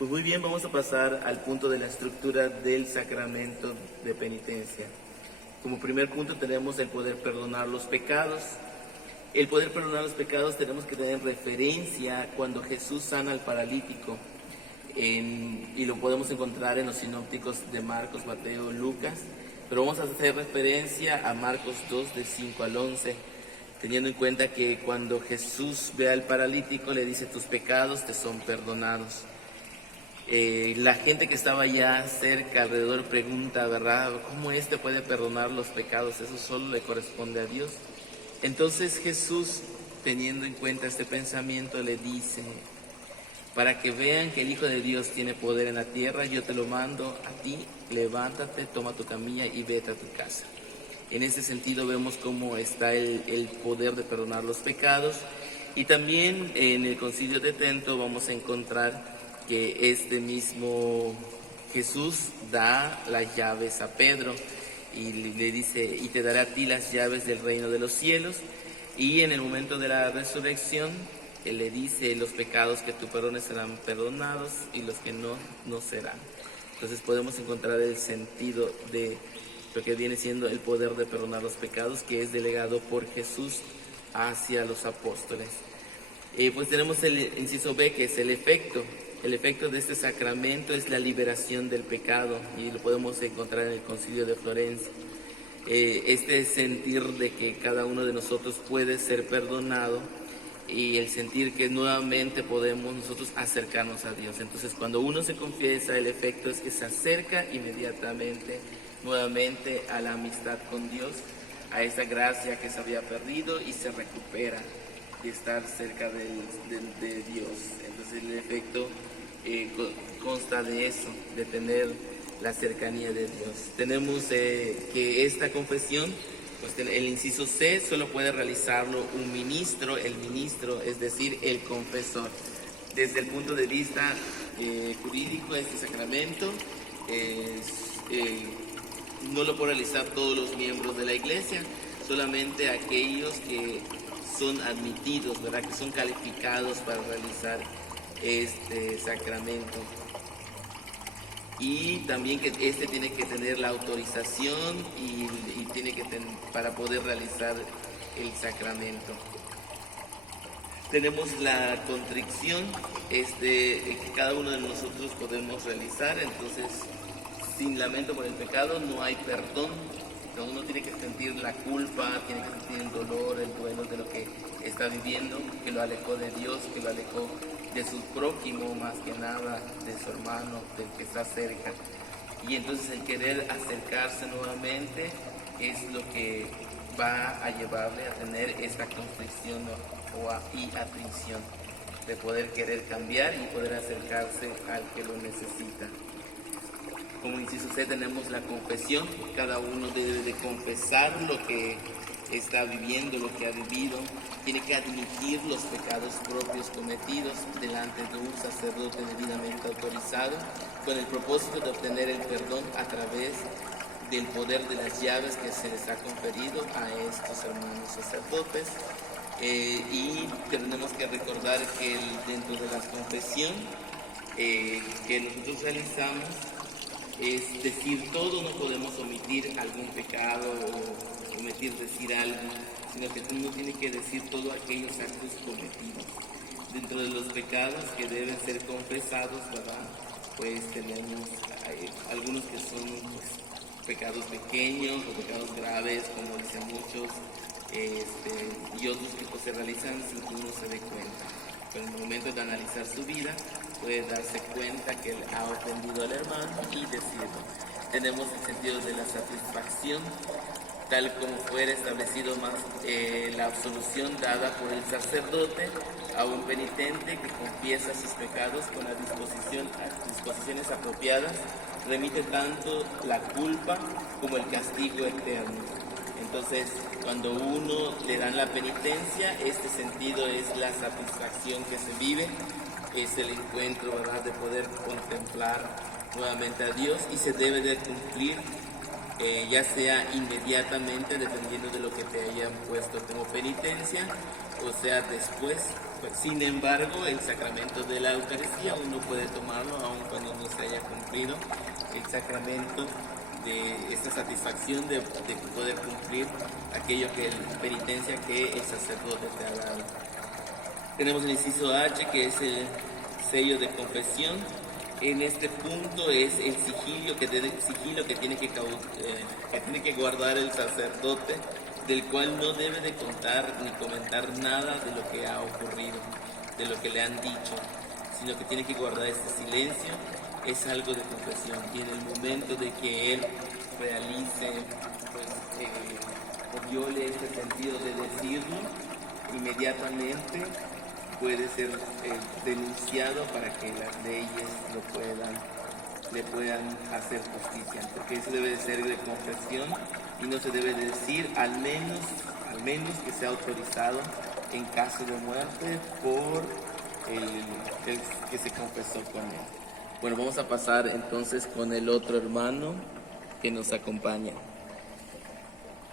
Pues muy bien, vamos a pasar al punto de la estructura del sacramento de penitencia. Como primer punto tenemos el poder perdonar los pecados. El poder perdonar los pecados tenemos que tener referencia cuando Jesús sana al paralítico. Y lo podemos encontrar en los sinópticos de Marcos, Mateo, Lucas. Pero vamos a hacer referencia a Marcos 2, de 5 al 11, teniendo en cuenta que cuando Jesús ve al paralítico le dice: tus pecados te son perdonados. La gente que estaba ya cerca, alrededor, pregunta, ¿verdad? ¿Cómo éste puede perdonar los pecados? Eso solo le corresponde a Dios. Entonces Jesús, teniendo en cuenta este pensamiento, le dice: para que vean que el Hijo de Dios tiene poder en la tierra, yo te lo mando a ti, levántate, toma tu camilla y vete a tu casa. En ese sentido vemos cómo está el poder de perdonar los pecados. Y también en el Concilio de Trento vamos a encontrar que este mismo Jesús da las llaves a Pedro y le dice: y te daré a ti las llaves del reino de los cielos. Y en el momento de la resurrección, Él le dice: los pecados que tú perdones serán perdonados y los que no, no serán. Entonces podemos encontrar el sentido de lo que viene siendo el poder de perdonar los pecados, que es delegado por Jesús hacia los apóstoles. Pues tenemos el inciso B, que es el efecto. El efecto de este sacramento es la liberación del pecado, y lo podemos encontrar en el Concilio de Florencia. Este sentir de que cada uno de nosotros puede ser perdonado, y el sentir que nuevamente podemos nosotros acercarnos a Dios. Entonces, cuando uno se confiesa, el efecto es que se acerca inmediatamente nuevamente a la amistad con Dios, a esa gracia que se había perdido, y se recupera de estar cerca de Dios. Entonces el efecto consta de eso, de tener la cercanía de Dios. Tenemos que esta confesión, pues el inciso C, solo puede realizarlo un ministro, el ministro, es decir, el confesor. Desde el punto de vista jurídico, este sacramento no lo pueden realizar todos los miembros de la Iglesia, solamente aquellos que son admitidos, ¿verdad?, que son calificados para realizar este sacramento. Y también que este tiene que tener la autorización y tiene que para poder realizar el sacramento. Tenemos la contrición, que cada uno de nosotros podemos realizar. Entonces, sin lamento por el pecado no hay perdón. Uno tiene que sentir la culpa, tiene que sentir el dolor, el duelo de lo que está viviendo, que lo alejó de Dios, que lo alejó de su prójimo, más que nada de su hermano, del que está cerca. Y entonces el querer acercarse nuevamente es lo que va a llevarle a tener esta constricción y atrición, de poder querer cambiar y poder acercarse al que lo necesita. Como inciso C tenemos la confesión. Cada uno debe de confesar lo que está viviendo, lo que ha vivido. Tiene que admitir los pecados propios cometidos delante de un sacerdote debidamente autorizado, con el propósito de obtener el perdón a través del poder de las llaves que se les ha conferido a estos hermanos sacerdotes. Y tenemos que recordar que dentro de la confesión que nosotros realizamos, es decir todo, no podemos omitir algún pecado o decir algo, sino que uno tiene que decir todos aquellos actos cometidos. Dentro de los pecados que deben ser confesados, ¿verdad?, pues tenemos algunos que son pecados pequeños o pecados graves, como dicen muchos, y otros que pues se realizan sin que uno se dé cuenta. Pero en el momento de analizar su vida, puede darse cuenta que él ha ofendido al hermano y decirlo. Tenemos el sentido de la satisfacción, tal como fuera establecido más la absolución dada por el sacerdote a un penitente que confiesa sus pecados con las disposiciones apropiadas, remite tanto la culpa como el castigo eterno. Entonces, cuando uno le dan la penitencia, este sentido es la satisfacción que se vive, es el encuentro, ¿verdad?, de poder contemplar nuevamente a Dios, y se debe de cumplir ya sea inmediatamente, dependiendo de lo que te hayan puesto como penitencia, o sea después Pues, sin embargo, el sacramento de la Eucaristía uno puede tomarlo aun cuando no se haya cumplido el sacramento de esta satisfacción de poder cumplir aquello que la penitencia que el sacerdote te ha dado. Tenemos el inciso H, que es el sello de confesión. En este punto es el sigilo que tiene que guardar el sacerdote, del cual no debe de contar ni comentar nada de lo que ha ocurrido, de lo que le han dicho, sino que tiene que guardar este silencio. Es algo de confesión, y en el momento de que él realice, o viole este sentido de decirlo, inmediatamente puede ser denunciado para que las leyes le puedan hacer justicia, porque eso debe de ser de confesión y no se debe de decir, al menos que sea autorizado en caso de muerte por el que se confesó con él. Bueno, vamos a pasar entonces con el otro hermano que nos acompaña.